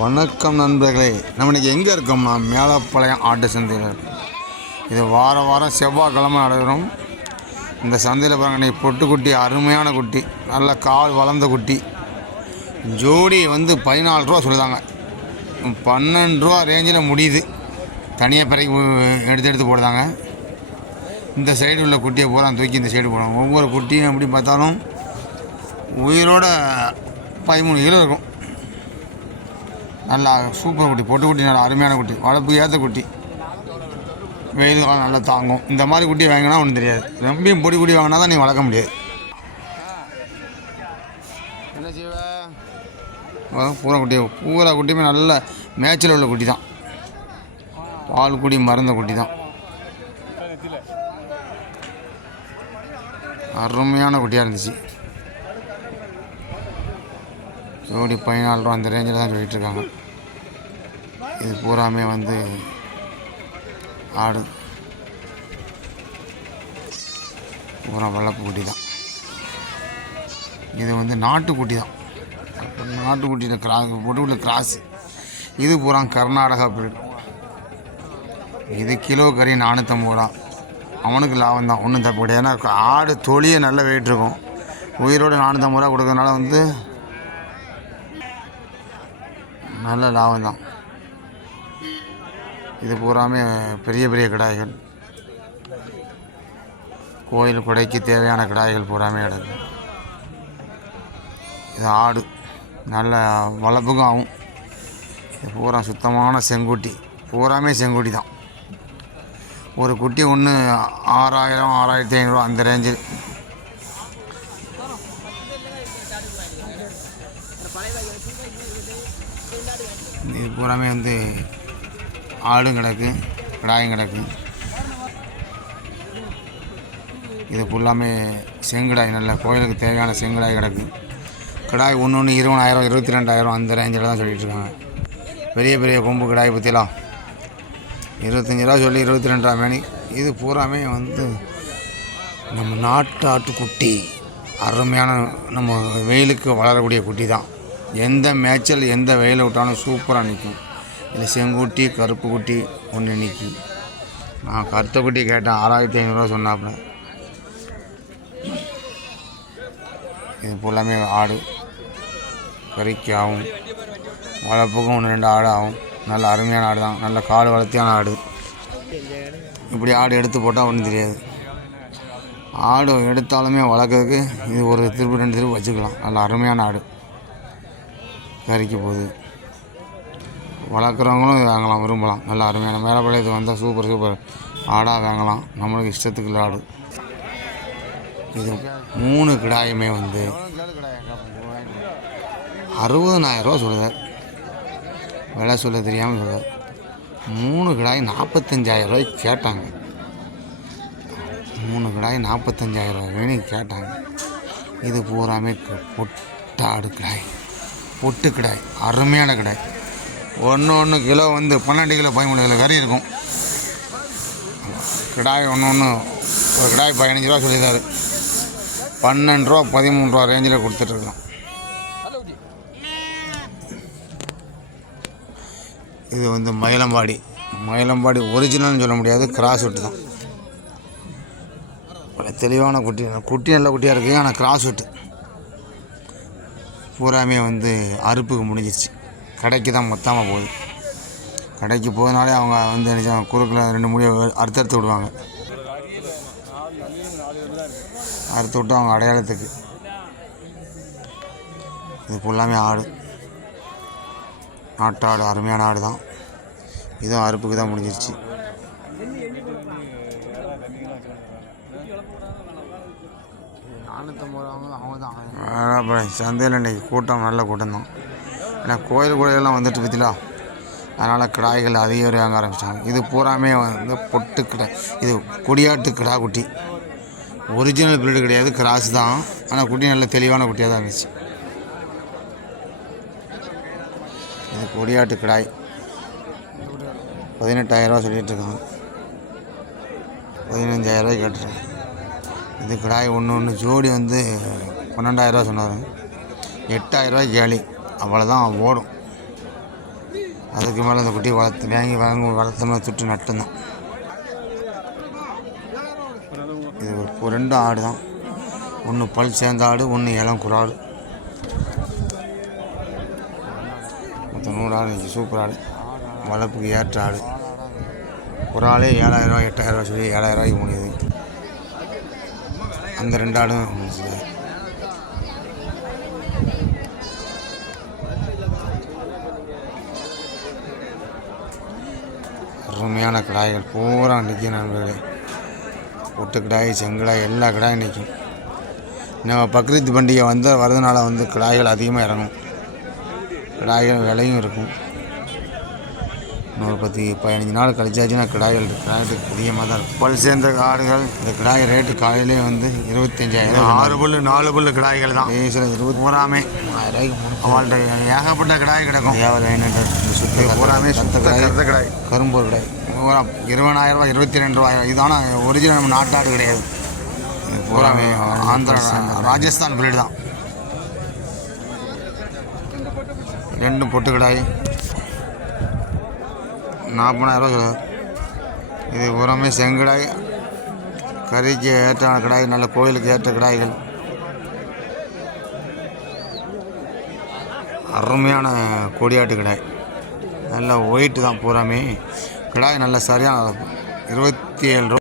வணக்கம் நண்பர்களே, நம்ம இன்றைக்கி எங்கே இருக்கோம்னா மேலப்பாளையம் ஆட்டு சந்தையில். இது வாரம் செவ்வாய்க்கிழமை நடைபெறும். இந்த சந்தையில் பாருங்கள், இன்றைக்கி பொட்டுக்குட்டி அருமையான குட்டி, நல்ல கால் வளர்ந்த குட்டி. ஜோடி வந்து 14 ரூபா சொல்லுதாங்க. 12 ரூபா ரேஞ்சில் முடியுது. தனியாக பிறகு எடுத்து போடுதாங்க. இந்த சைடு உள்ள குட்டியை பூரா தூக்கி இந்த சைடு போடுவாங்க. ஒவ்வொரு குட்டியும் எப்படி பார்த்தாலும் உயிரோட 13 கிலோ இருக்கும். நல்லா சூப்பர் குட்டி, பொட்டுக்குட்டி நல்லா அருமையான குட்டி, வளர்ப்பு ஏற்ற குட்டி, வெயில் காலம் நல்லா தாங்கும். இந்த மாதிரி குட்டி வாங்கினா ஒன்றும் தெரியாது. ரொம்பியும் பொடி குட்டி வாங்கினா தான் நீ வளர்க்க முடியாது. என்ன செய்வ? பூரா குட்டியுமே நல்ல மேய்ச்சல் உள்ள குட்டி தான். பால் குடி மறந்த குட்டி தான். அருமையான குட்டியாக இருந்துச்சு. ஜோடி 14 ரூபா அந்த ரேஞ்சில் தான் சொல்லிகிட்ருக்காங்க. இது பூராமே வந்து ஆடு பூரா வளர்ப்பு குட்டி தான். இது வந்து நாட்டுக்குட்டி தான். நாட்டுக்குட்டியில் பொட்டுக்குட்டியில் கிராஸு. இது பூரா கர்நாடகா பிரீடு. இது கிலோ கறி 450 ரூபா. அவனுக்கு லாபம் தான், ஒன்றும் தப்பு கிடையாது. ஏன்னா ஆடு தொழியே நல்ல வெயிட் இருக்கும். உயிரோடு 450 ரூபா கொடுக்கறதுனால வந்து நல்ல லாபம் தான். இது பூராமே பெரிய பெரிய கிடாய்கள், கோயில் குடைக்கு தேவையான கிடாய்கள் பூராமே கிடக்கு. இது ஆடு நல்ல வளர்ப்புக்கும் ஆகும். இது பூரா சுத்தமான செங்குட்டி, பூராமே செங்குட்டி தான். ஒரு குட்டி ஒன்று 6000 6500 அந்த ரேஞ்சில். இது பூராமே வந்து ஆடும் கிடக்கு, கிடாயும் கிடக்கு. இது ஃபுல்லாமே செங்கிடாய், நல்ல கோயிலுக்கு தேவையான செங்கிடாய் கிடக்கு. கிடாய் ஒன்று 20,000 22,000 அந்த ரேஞ்சில் தான் சொல்லிகிட்ருக்காங்க. பெரிய பெரிய கொம்பு கிடாய் பற்றிலாம் 25 ரூபா சொல்லி 22 ரூபா மேனி. இது பூராமே வந்து நம்ம நாட்டு ஆட்டுக்குட்டி, அருமையான நம்ம வெயிலுக்கு வளரக்கூடிய குட்டி தான். எந்த மேய்ச்சல் எந்த வெயில விட்டாலும் சூப்பராக நிற்கும். இல்லை செங்குட்டி கருப்பு குட்டி ஒன்று நிற்கி. நான் கருத்த குட்டி கேட்டேன், 6500 ரூபா சொன்னாப்புல. இது ஃபுல்லாமே ஆடு கறிக்கு ஆகும், வளர்ப்புக்கும் 1-2 ஆடு ஆகும். நல்ல அருமையான ஆடு தான், நல்ல காடு வளர்த்தியான ஆடு. இப்படி ஆடு எடுத்து போட்டால் ஒன்றும் தெரியாது. ஆடு எடுத்தாலுமே வளர்க்குறதுக்கு இது ஒரு திருப்பு 2 திருப்பு வச்சுக்கலாம். நல்ல அருமையான ஆடு கறிக்கு போகுது. வளர்க்குறவங்களும் வாங்கலாம், விரும்பலாம். நல்ல அருமையான மேலப்பாளையத்துக்கு வந்தால் சூப்பர் ஆடாக வாங்கலாம். நம்மளுக்கு இஷ்டத்துக்கு இல்லை ஆடு. இது 3 கிடாயுமே வந்து 60,000 ரூபா சொல்லுதார். விலை சொல்ல தெரியாமல் சொல்லுதார். 3 கிடாய் 45,000 ரூபாய்க்கு கேட்டாங்க. 3 கிடாய் 45,000 ரூபாய் வேணும் கேட்டாங்க. இது பூராமே பொட்டாடு கிடாய், பொட்டு கிடாய், அருமையான கிடாய். ஒன்று கிலோ வந்து 12 கிலோ 13 கிலோ கறி இருக்கும். கிடாய் ஒன்று ஒரு கிடாய் 15 ரூபா சொல்லியிருந்தார். 12 ரூபா 13 ரூபா ரேஞ்சில் கொடுத்துட்ருக்கோம். இது வந்து மயிலம்பாடி ஒரிஜினல்னு சொல்ல முடியாது, கிராஸ் விட்டு தான். தெளிவான குட்டி நல்ல குட்டியாக இருக்குது. ஆனால் கிராஸ் விட்டு பூராமே வந்து அறுப்புக்கு முடிஞ்சிருச்சு. கடைக்கு தான் மொத்தமாக போகுது. கடைக்கு போகிறதுனாலே அவங்க வந்து குறுக்கில் 2 முடியை அறுத்து விடுவாங்க. அறுத்து விட்டு அவங்க அடையாளத்துக்கு. இது ஃபுல்லாமே ஆடு, நாட்டு ஆடு, அருமையான ஆடு தான். இதுவும் அறுப்புக்கு தான் முடிஞ்சிருச்சு. சந்தையில் இன்றைக்கி கூட்டம் நல்ல கூட்டம் தான். ஏன்னா கோயில் கூடையெல்லாம் வந்துட்டு பற்றிலா, அதனால் கிடாய்கள் அதிகம் வாங்க ஆரம்பிச்சிட்டாங்க. இது பூராமே வந்து பொட்டு கிடாய். இது கொடியாட்டு கிடா குட்டி, ஒரிஜினல் பிரீடு கிடையாது, கிராஸ் தான். ஆனால் குட்டி நல்ல தெளிவான குட்டியாக தான் இருந்துச்சு. இது கொடியாட்டு கிடாய் 18,000 ரூபா சொல்லிகிட்ருக்காங்க. 15,000 ரூபாய்க்கு கேட்டுருக்காங்க. இது கிடாய் ஒன்று ஜோடி வந்து 12,000 ரூபா சொன்னார். 8,000 ரூபாய்க்கு கேலி. அவ்வளோதான் ஓடும். அதுக்கு மேலே அந்த குட்டி வளர்த்தோம்னா சுட்டு நட்டுந்தான். இது ஒரு 2 ஆடு தான். ஒன்று பல் சேர்ந்த ஆடு, ஒன்று இளம் குறாடு. மொத்தம் 100 ஆடு இருந்துச்சு. சூப்பர் ஆடு, வளர்ப்புக்கு ஏற்ற ஆடு. ஒரு ஆளே 7000 8000 சொல்லி 7000 முடியுது. அந்த 2 ஆடும் அருமையான கிடாய்கள் பூரா நிற்கும் நண்பர்களே. பொட்டு கிடாய், செங்கிடாய், எல்லா கிடாயும் நிற்கும். நம்ம பக்ரீத் பண்டிகை வரதுனால கிடாய்கள் அதிகமாக இறங்கும். கிடாய்கள் விலையும் இருக்கும். இன்னொரு 10-15 நாள் கழிச்சாச்சுன்னா கிடாய்கள் அதிகமாக தான் இருக்கும். பல் சேர்ந்த ஆடுகள் இந்த கிடாய் ரேட்டு காலையிலே 25,000. 6 புல் 4 புல் கிடாய்கள் தான். 20 பூராமே 3000 அவங்கள்ட்ட ஏகப்பட்ட கிடாய் கிடக்கும். சுற்றி பூராமே கருத்த கிடாய், கரும்பூர் கிடாய். 20,000 22,000. இது ஆனால் ஒரிஜினல் நம்ம நாட்டாடு கிடையாது. பூராமே ஆந்திரா ராஜஸ்தான் பிரீடு தான். 2 பொட்டு கிடாய் 40,000 சொல்லுது. இது பூராமே செங்கடாய், கறிக்கு ஏற்றான கிடாய், நல்ல கோயிலுக்கு ஏற்ற கிடாய்கள். அருமையான கொடியாட்டு கிடாய், நல்ல ஒயிட்டு தான் பூராமே. கிடாய் நல்ல சரியான 27 ரூபா.